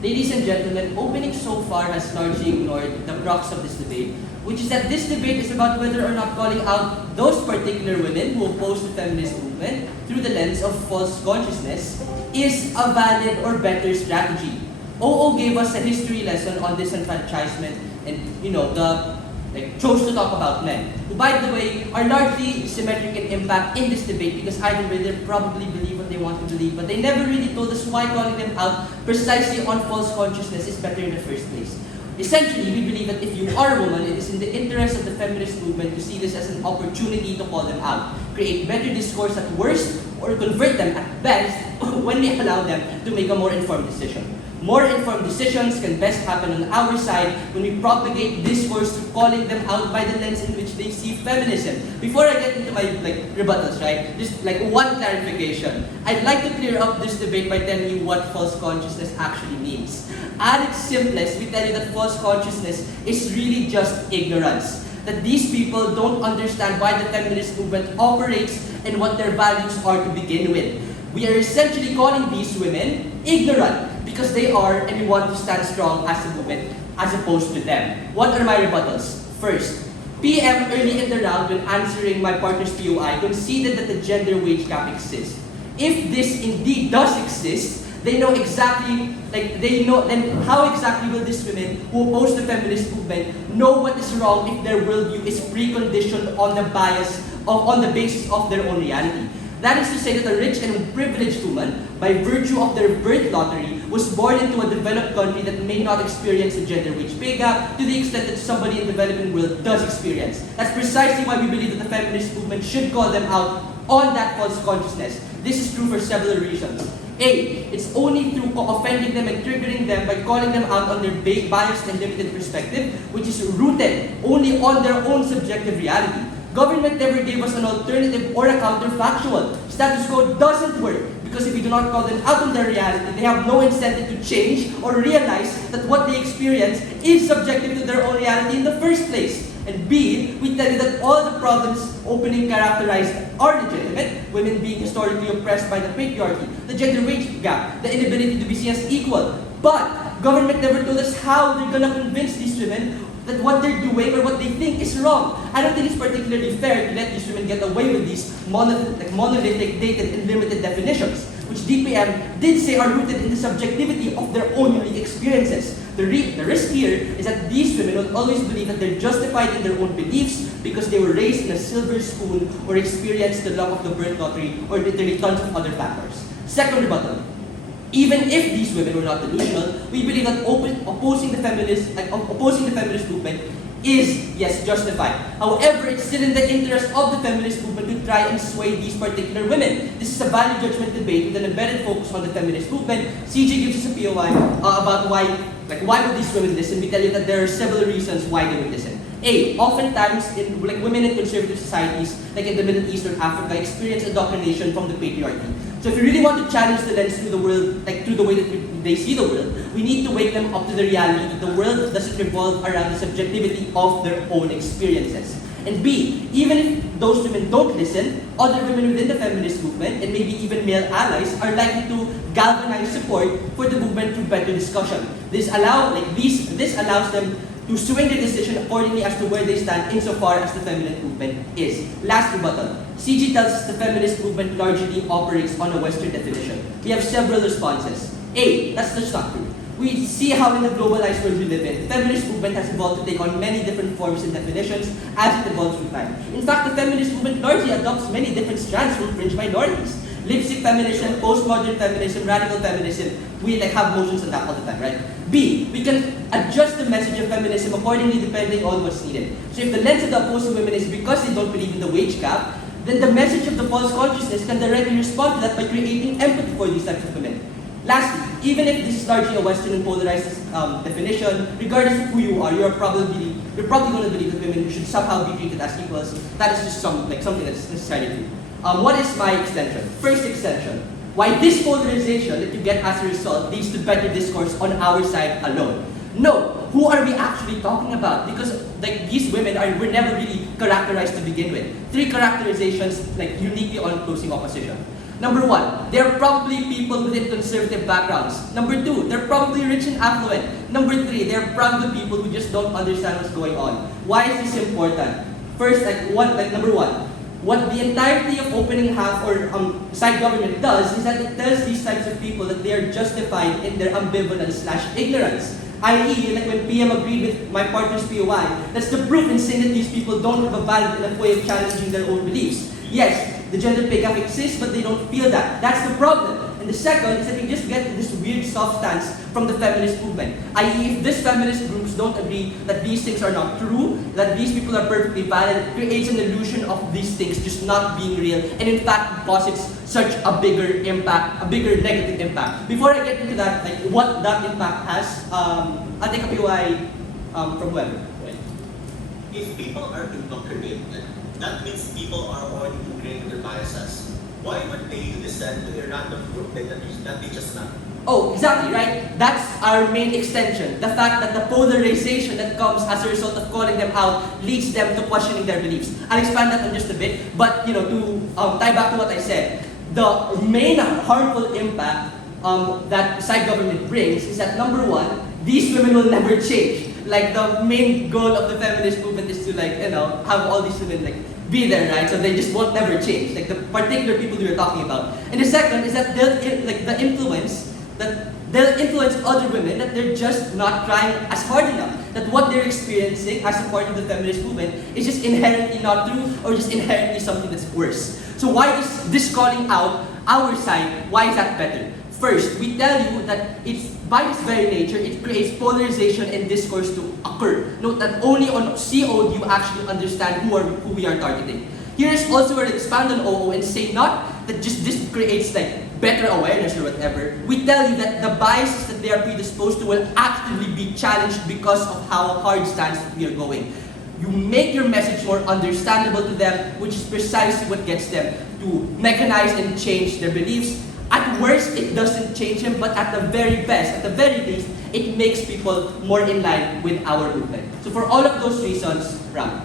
Ladies and gentlemen, opening so far has largely ignored the crux of this debate, which is that this debate is about whether or not calling out those particular women who oppose the feminist movement through the lens of false consciousness is a valid or better strategy. OO gave us a history lesson on disenfranchisement and, chose to talk about men, who, by the way, are largely symmetric in impact in this debate because either way they probably believe what they want to believe, but they never really told us why calling them out precisely on false consciousness is better in the first place. Essentially, we believe that if you are a woman, it is in the interest of the feminist movement to see this as an opportunity to call them out, create better discourse at worst, or convert them at best when we allow them to make a more informed decision. More informed decisions can best happen on our side when we propagate discourse through calling them out by the lens in which they see feminism. Before I get into my rebuttals, right, just one clarification. I'd like to clear up this debate by telling you what false consciousness actually means. At its simplest, we tell you that false consciousness is really just ignorance. That these people don't understand why the feminist movement operates and what their values are to begin with. We are essentially calling these women ignorant because they are, and we want to stand strong as a movement as opposed to them. What are my rebuttals? First, PM early in the round when answering my partner's POI conceded that the gender wage gap exists. If this indeed does exist, they know exactly, then how exactly will these women who oppose the feminist movement know what is wrong if their worldview is preconditioned on the basis of their own reality? That is to say that a rich and privileged woman, by virtue of their birth lottery, was born into a developed country that may not experience a gender wage pay gap to the extent that somebody in the developing world does experience. That's precisely why we believe that the feminist movement should call them out on that false consciousness. This is true for several reasons. A, it's only through offending them and triggering them by calling them out on their biased and limited perspective, which is rooted only on their own subjective reality. Government never gave us an alternative or a counterfactual. Status quo doesn't work because if we do not call them out on their reality, they have no incentive to change or realize that what they experience is subjective to their own reality in the first place. And B, we tell you that all the problems opening characterized are legitimate, women being historically oppressed by the patriarchy, the gender wage gap, the inability to be seen as equal. But government never told us how they're gonna convince these women that what they're doing or what they think is wrong. I don't think it's particularly fair to let these women get away with these monolithic, dated, and limited definitions, which DPM did say are rooted in the subjectivity of their own unique experiences. The risk here is that these women will always believe that they're justified in their own beliefs because they were raised in a silver spoon or experienced the luck of the birth lottery or literally tons of other factors. Second rebuttal. Even if these women were not delusional, we believe that opposing the feminist movement is, yes, justified. However, it's still in the interest of the feminist movement to try and sway these particular women. This is a value judgment debate with an embedded focus on the feminist movement. CJ gives us a POI about why would these women listen. We tell you that there are several reasons why they would listen. A, oftentimes women in conservative societies, like in the Middle East or Africa, experience indoctrination from the patriarchy. So if you really want to challenge the lens through the world, through the way that they see the world, we need to wake them up to the reality that the world doesn't revolve around the subjectivity of their own experiences. And B, even if those women don't listen, other women within the feminist movement, and maybe even male allies, are likely to galvanize support for the movement through better discussion. This allows them to swing their decision accordingly as to where they stand insofar as the feminist movement is. Last rebuttal. CG tells us the feminist movement largely operates on a Western definition. We have several responses. A, that's just not true. We see how in the globalized world we live in, the feminist movement has evolved to take on many different forms and definitions as it evolves through time. In fact, the feminist movement largely adopts many different strands from fringe minorities. Lipstick feminism, postmodern feminism, radical feminism, we have motions on that all the time, right? B, we can adjust the message of feminism accordingly depending on what's needed. So if the lens of the opposing women is because they don't believe in the wage gap, then the message of the false consciousness can directly respond to that by creating empathy for these types of women. Lastly, even if this is largely a Western and polarized definition, regardless of who you are, you're probably going to believe that women should somehow be treated as equals. That is just something that's necessarily true. What is my extension? First extension. Why this polarization that you get as a result leads to better discourse on our side alone. No, who are we actually talking about? Because these women were never really characterized to begin with. 3 characterizations uniquely on closing opposition. Number one, they're probably people within conservative backgrounds. Number two, they're probably rich and affluent. Number three, they're probably people who just don't understand what's going on. Why is this important? First, number one, what the entirety of opening half or side government does is that it tells these types of people that they are justified in their ambivalence/ignorance. I.e., like when PM agreed with my partner's POI, that's the proof in saying that these people don't have a valid enough way of challenging their own beliefs. Yes, the gender pay gap exists, but they don't feel that. That's the problem. And the second is that we just get this weird soft stance from the feminist movement. I.e., if these feminist groups don't agree that these things are not true, that these people are perfectly valid, it creates an illusion of these things just not being real, and in fact posits such a bigger impact, a bigger negative impact. Before I get into that, like what that impact has, I'll take a POI from whoever. If people are indoctrinated, that means people are already ingrained in their biases. Why would they descend to a random group that they just not? Oh, exactly, right? That's our main extension. The fact that the polarization that comes as a result of calling them out leads them to questioning their beliefs. I'll expand that on just a bit, but to tie back to what I said, the main harmful impact that side government brings is that number one, these women will never change. Like the main goal of the feminist movement is to have all these women be there, right? So they just won't never change. Like the particular people we were talking about. And the second is that they'll influence other women that they're just not trying as hard enough. That what they're experiencing as a part of the feminist movement is just inherently not true or just inherently something that's worse. So why is this calling out our side? Why is that better? First, we tell you that it's by its very nature, it creates polarization and discourse to occur. Note that only on CO do you actually understand who we are targeting. Here is also where I expand on OO and say not that just this creates better awareness or whatever. We tell you that the biases that they are predisposed to will actively be challenged because of how hard stance we are going. You make your message more understandable to them, which is precisely what gets them to mechanize and change their beliefs. At worst, it doesn't change them, but at the very best, at the very least, it makes people more in line with our movement. So for all of those reasons, Ram.